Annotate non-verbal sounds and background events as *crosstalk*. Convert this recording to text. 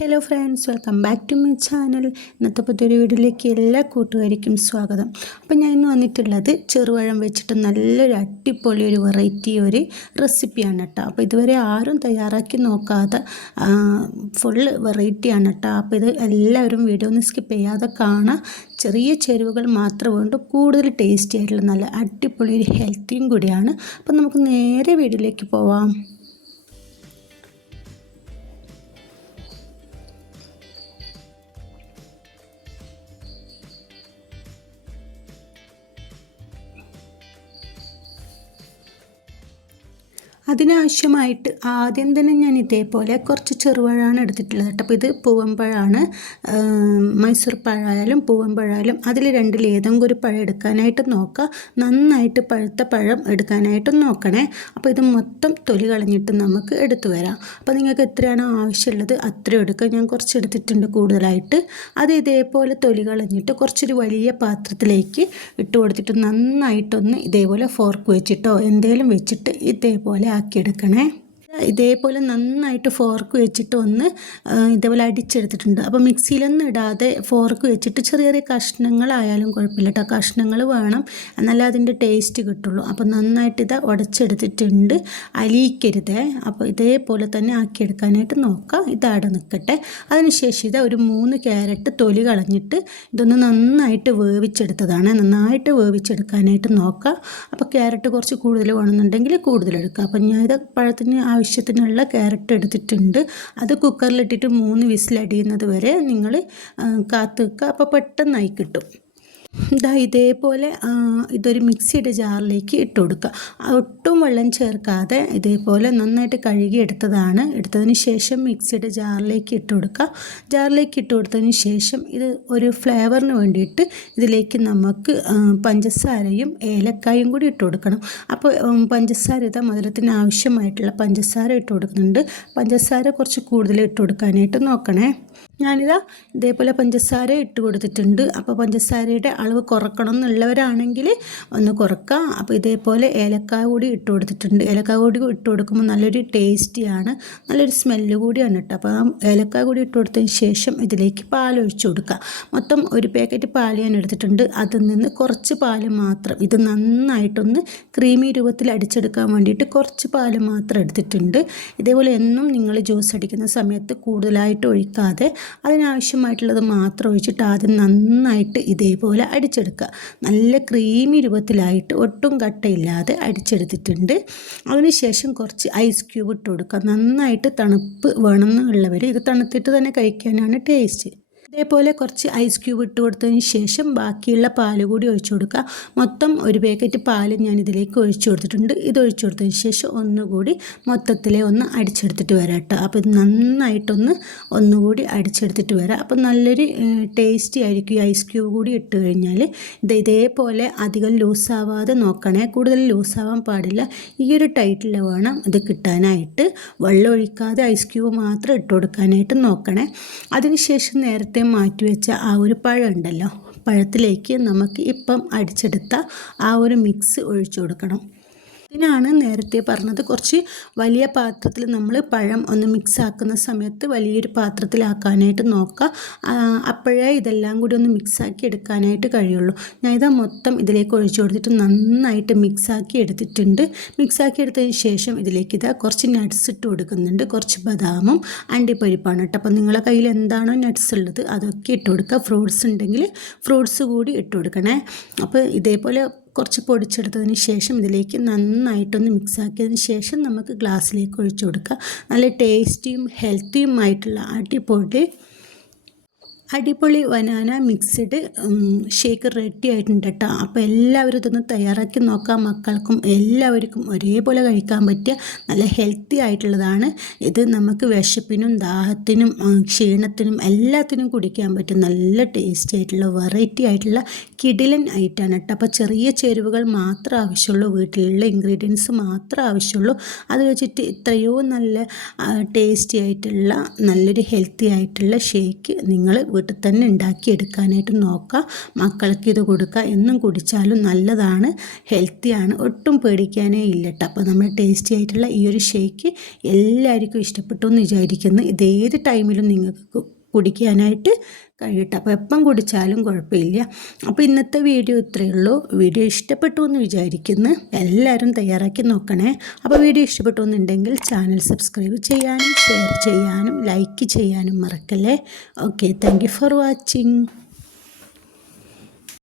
Hello friends welcome back to my channel ഇന്നത്തെ പുതിയൊരു വീഡിയോയിലേക്ക് എല്ലാ കൂട്ടുകാർക്കും സ്വാഗതം. അപ്പോൾ ഞാൻ ഇന്ന് വന്നിട്ടുള്ളത് ചെറുപഴം വെച്ചിട്ട് നല്ലൊരു അടിപൊളി ഒരു വെറൈറ്റി ഒരു റെസിപ്പിയാണ് കേട്ടോ അപ്പോൾ ഇതുവരെ ആരും തയ്യാറാക്കി നോക്കാതെ ഫുള്ള് വെറൈറ്റിയാണ് കേട്ടോ അപ്പോൾ ഇത് എല്ലാവരും വീഡിയോ ഒന്ന് സ്കിപ്പ് ചെയ്യാതെ കാണാം. ചെറിയ ചേരുവകൾ മാത്രം വേണ്ടു കൂടുതൽ ടേസ്റ്റി ആയിട്ടുള്ള നല്ല അടിപൊളി ഒരു ഹെൽത്തിയും കൂടിയാണ്. അപ്പോൾ നമുക്ക് നേരെ വീഡിയോയിലേക്ക് പോവാം. അതിനാവശ്യമായിട്ട് ആദ്യം തന്നെ ഞാൻ ഇതേപോലെ കുറച്ച് ചെറുപഴമാണ് എടുത്തിട്ടുള്ളത് കേട്ടോ. അപ്പോൾ ഇത് പൂവമ്പഴമാണ് മൈസൂർ പഴമായാലും പൂവമ്പഴമായാലും അതിൽ രണ്ടിൽ ഏതെങ്കിലും ഒരു പഴം എടുക്കാനായിട്ട് നോക്കുക. നന്നായിട്ട് പഴുത്ത പഴം എടുക്കാനായിട്ട് നോക്കണേ. അപ്പോൾ ഇത് മൊത്തം തൊലി കളഞ്ഞിട്ട് നമുക്ക് എടുത്തു വരാം. അപ്പോൾ നിങ്ങൾക്ക് എത്രയാണോ ആവശ്യമുള്ളത് അത്രയും എടുക്കുക ഞാൻ കുറച്ച് എടുത്തിട്ടുണ്ട് കൂടുതലായിട്ട്. അത് ഇതേപോലെ തൊലി കളഞ്ഞിട്ട് കുറച്ചൊരു വലിയ പാത്രത്തിലേക്ക് ഇട്ട് കൊടുത്തിട്ട് നന്നായിട്ടൊന്ന് ഇതേപോലെ ഫോർക്ക് വെച്ചിട്ടോ എന്തെങ്കിലും വെച്ചിട്ട് ഇതേപോലെ ആക്കിയെടുക്കണേ ഇതേപോലെ നന്നായിട്ട് ഫോർക്ക് വെച്ചിട്ട് ഒന്ന് ഇതേപോലെ അടിച്ചെടുത്തിട്ടുണ്ട്. അപ്പോൾ മിക്സിയിലൊന്നും ഇടാതെ ഫോർക്ക് വെച്ചിട്ട് ചെറിയ ചെറിയ കഷ്ണങ്ങളായാലും കുഴപ്പമില്ല കേട്ടോ കഷ്ണങ്ങൾ വേണം എന്നാലേ അതിന്റെ ടേസ്റ്റ് കിട്ടുള്ളൂ. അപ്പോൾ നന്നായിട്ട് ഇത് ഉടച്ചെടുത്തിട്ടുണ്ട്. അലിയിക്കരുതേ. അപ്പോൾ ഇതേപോലെ തന്നെ ആക്കിയെടുക്കാനായിട്ട് നോക്കാം. ഇതാടെ നിൽക്കട്ടെ അതിനുശേഷം ഇത് ഒരു മൂന്ന് ക്യാരറ്റ് തൊലി കളഞ്ഞിട്ട് ഇതൊന്ന് നന്നായിട്ട് വേവിച്ചെടുത്തതാണ്. നന്നായിട്ട് വേവിച്ചെടുക്കാനായിട്ട് നോക്കാം. അപ്പോൾ ക്യാരറ്റ് കുറച്ച് കൂടുതൽ വേണമെന്നുണ്ടെങ്കിൽ കൂടുതലെടുക്കുക അപ്പം ഞാൻ ഇത് പഴത്തിന് ആവശ്യത്തിനുള്ള ക്യാരറ്റ് എടുത്തിട്ടുണ്ട്. അത് കുക്കറിലിട്ടിട്ട് മൂന്ന് വിസിലടിയുന്നത് വരെ നിങ്ങൾ കാത്തു വെക്കുക അപ്പോൾ പെട്ടെന്നായി കിട്ടും. *laughs* ഇതാ ഇതേപോലെ ഇതൊരു മിക്സിയുടെ ജാറിലേക്ക് ഇട്ട് കൊടുക്കുക ഒട്ടും വെള്ളം ചേർക്കാതെ ഇതേപോലെ നന്നായിട്ട് കഴുകി എടുത്തതാണ് എടുത്തതിന് ശേഷം മിക്സിയുടെ ജാറിലേക്ക് ഇട്ട് കൊടുക്കുക ജാറിലേക്ക് ഇട്ട് കൊടുത്തതിന് ശേഷം ഇത് ഒരു ഫ്ലേവറിന് വേണ്ടിയിട്ട് ഇതിലേക്ക് നമുക്ക് പഞ്ചസാരയും ഏലക്കായും കൂടി ഇട്ട് കൊടുക്കണം അപ്പോൾ പഞ്ചസാര ഇതാ മധുരത്തിന് ആവശ്യമായിട്ടുള്ള പഞ്ചസാര ഇട്ട് കൊടുക്കുന്നുണ്ട് പഞ്ചസാര കുറച്ച് കൂടുതൽ ഇട്ട് കൊടുക്കാനായിട്ട് നോക്കണേ. ഞാനിതാ ഇതേപോലെ പഞ്ചസാര ഇട്ട് കൊടുത്തിട്ടുണ്ട്. അപ്പോൾ പഞ്ചസാരയുടെ അളവ് കുറക്കണം എന്നുള്ളവരാണെങ്കിൽ ഒന്ന് കുറക്കാം. അപ്പോൾ ഇതേപോലെ ഏലക്കായ കൂടി ഇട്ട് കൊടുത്തിട്ടുണ്ട്. ഏലക്കായ കൂടി ഇട്ട് കൊടുക്കുമ്പോൾ നല്ലൊരു ടേസ്റ്റിയാണ്. നല്ലൊരു സ്മെല്ല് കൂടിയാണ് കേട്ടോ അപ്പോൾ ആ ഏലക്കായ കൂടി ഇട്ട് കൊടുത്തതിന് ശേഷം ഇതിലേക്ക് പാൽ ഒഴിച്ചു കൊടുക്കുക. മൊത്തം ഒരു പാക്കറ്റ് പാൽ ഞാൻ എടുത്തിട്ടുണ്ട്. അതിൽ നിന്ന് കുറച്ച് പാൽ മാത്രം ഇത് നന്നായിട്ടൊന്ന് ക്രീമി രൂപത്തിൽ അടിച്ചെടുക്കാൻ വേണ്ടിയിട്ട് കുറച്ച് പാൽ മാത്രം എടുത്തിട്ടുണ്ട്. ഇതേപോലെ എന്നും നിങ്ങൾ ജ്യൂസ് അടിക്കുന്ന സമയത്ത് കൂടുതലായിട്ട് ഒഴിക്കാതെ അതിനാവശ്യമായിട്ടുള്ളത് മാത്രം ഒഴിച്ചിട്ട് ആദ്യം നന്നായിട്ട് ഇതേപോലെ അടിച്ചെടുക്കുക. നല്ല ക്രീമി രൂപത്തിലായിട്ട് ഒട്ടും കട്ടയില്ലാതെ അടിച്ചെടുത്തിട്ടുണ്ട്. അതിനുശേഷം കുറച്ച് ഐസ് ക്യൂബ് ഇട്ട് കൊടുക്കുക. നന്നായിട്ട് തണുപ്പ് വേണമെന്നുള്ളവർ ഇത് തണുത്തിട്ട് തന്നെ കഴിക്കാനാണ് ടേസ്റ്റ് ഇതേപോലെ കുറച്ച് ഐസ് ക്യൂബ് ഇട്ട് കൊടുത്തതിന് ശേഷം ബാക്കിയുള്ള പാൽ കൂടി ഒഴിച്ചു കൊടുക്കുക. മൊത്തം ഒരു പാക്കറ്റ് പാൽ ഞാൻ ഇതിലേക്ക് ഒഴിച്ചു കൊടുത്തിട്ടുണ്ട്. ഇത് ഒഴിച്ചു കൊടുത്തതിന് ശേഷം ഒന്നുകൂടി മൊത്തത്തിലെ ഒന്ന് അടിച്ചെടുത്തിട്ട് വരാം കേട്ടോ. അപ്പോൾ ഇത് നന്നായിട്ടൊന്ന് ഒന്നുകൂടി അടിച്ചെടുത്തിട്ട് വരാം. അപ്പോൾ നല്ലൊരു ടേസ്റ്റി ആയിരിക്കും ഈ ഐസ് ക്യൂബ് കൂടി ഇട്ട് കഴിഞ്ഞാൽ ഇത് ഇതേപോലെ അധികം ലൂസാവാതെ നോക്കണേ. കൂടുതൽ ലൂസാവാൻ പാടില്ല. ഈ ഒരു ടൈറ്റിൽ വേണം ഇത് കിട്ടാനായിട്ട്. വെള്ളം ഒഴിക്കാതെ ഐസ് ക്യൂബ് മാത്രം ഇട്ട് കൊടുക്കാനായിട്ട് നോക്കണേ. അതിനുശേഷം നേരത്തെ നേരത്തെ മാറ്റിവെച്ച ആ ഒരു പഴം ഉണ്ടല്ലോ പഴത്തിലേക്ക് നമുക്ക് ഇപ്പം അടിച്ചെടുത്ത ആ ഒരു മിക്സ് ഒഴിച്ചു കൊടുക്കണം. ഇതിനാണ് നേരത്തെ പറഞ്ഞത്. കുറച്ച് വലിയ പാത്രത്തിൽ നമ്മൾ പഴം ഒന്ന് മിക്സ് ആക്കുന്ന സമയത്ത് വലിയൊരു പാത്രത്തിലാക്കാനായിട്ട് നോക്കുക. അപ്പോഴേ ഇതെല്ലാം കൂടി ഒന്ന് മിക്സാക്കി എടുക്കാനായിട്ട് കഴിയുള്ളൂ. ഞാൻ ഇത് മൊത്തം ഇതിലേക്ക് ഒഴിച്ചു കൊടുത്തിട്ട് നന്നായിട്ട് മിക്സാക്കി എടുത്തിട്ടുണ്ട്. മിക്സാക്കി എടുത്തതിന് ശേഷം ഇതിലേക്ക് ഇതാ കുറച്ച് നട്ട്സ് ഇട്ട് കൊടുക്കുന്നുണ്ട്. കുറച്ച് ബദാമും അണ്ടിപ്പരിപ്പാണ് കേട്ടോ. അപ്പോൾ നിങ്ങളുടെ കയ്യിൽ എന്താണോ നട്ട്സ് ഉള്ളത് അതൊക്കെ ഇട്ട് കൊടുക്കുക. ഫ്രൂട്ട്സ് ഉണ്ടെങ്കിൽ ഫ്രൂട്ട്സ് കൂടി ഇട്ട് കൊടുക്കണേ. അപ്പോൾ ഇതേപോലെ കുറച്ച് പൊടിച്ചെടുത്തതിന് ശേഷം ഇതിലേക്ക് നന്നായിട്ടൊന്ന് മിക്സ് ആക്കിയതിന് ശേഷം നമുക്ക് ഗ്ലാസ്സിലേക്ക് ഒഴിച്ചു കൊടുക്കുക നല്ല ടേസ്റ്റിയും ഹെൽത്തിയുമായിട്ടുള്ള അടിപൊളി അടിപൊളി ബനാന മിക്സ്ഡ് ഷേക്ക് റെഡി ആയിട്ടുണ്ട് കേട്ടോ അപ്പോൾ എല്ലാവരും ഇതൊന്ന് തയ്യാറാക്കി നോക്കാം. മക്കൾക്കും എല്ലാവർക്കും ഒരേപോലെ കഴിക്കാൻ പറ്റിയ നല്ല ഹെൽത്തി ആയിട്ടുള്ളതാണ്. ഇത് നമുക്ക് വിശപ്പിനും ദാഹത്തിനും ക്ഷീണത്തിനും എല്ലാത്തിനും കുടിക്കാൻ പറ്റും നല്ല ടേസ്റ്റി ആയിട്ടുള്ള വെറൈറ്റി ആയിട്ടുള്ള കിടിലൻ ഐറ്റാണ് കേട്ടോ അപ്പോൾ ചെറിയ ചേരുവകൾ മാത്രം ആവശ്യമുള്ളൂ. വീട്ടിലുള്ള ഇൻഗ്രീഡിയൻസ് മാത്രം ആവശ്യമുള്ളൂ. അത് വെച്ചിട്ട് ഇത്രയോ നല്ല ടേസ്റ്റി ആയിട്ടുള്ള നല്ലൊരു ഹെൽത്തി ആയിട്ടുള്ള ഷേക്ക് നിങ്ങൾ വീട്ടിൽ തന്നെ ഉണ്ടാക്കിയെടുക്കാനായിട്ട് നോക്കുക മക്കൾക്ക് ഇത് കൊടുക്കുക എന്നും കുടിച്ചാലും നല്ലതാണ്. ഹെൽത്തിയാണ് ഒട്ടും പേടിക്കാനേ ഇല്ല കേട്ടോ. അപ്പോൾ നമ്മൾ ടേസ്റ്റി ആയിട്ടുള്ള ഈ ഒരു ഷേക്ക് എല്ലാവർക്കും ഇഷ്ടപ്പെട്ടു എന്ന് വിചാരിക്കുന്നു. ഇത് ഏത് ടൈമിലും നിങ്ങൾക്ക് കുടിക്കാനായിട്ട് കഴിയട്ടെ. അപ്പോൾ എപ്പം കുടിച്ചാലും കുഴപ്പമില്ല. അപ്പോൾ ഇന്നത്തെ വീഡിയോ ഇത്രയേ ഉള്ളൂ. വീഡിയോ ഇഷ്ടപ്പെട്ടു എന്ന് വിചാരിക്കുന്നു. എല്ലാവരും തയ്യാറാക്കി നോക്കണേ. അപ്പോൾ വീഡിയോ ഇഷ്ടപ്പെട്ടു എന്നുണ്ടെങ്കിൽ ചാനൽ സബ്സ്ക്രൈബ് ചെയ്യാനും ഷെയർ ചെയ്യാനും ലൈക്ക് ചെയ്യാനും മറക്കല്ലേ? Okay thank for watching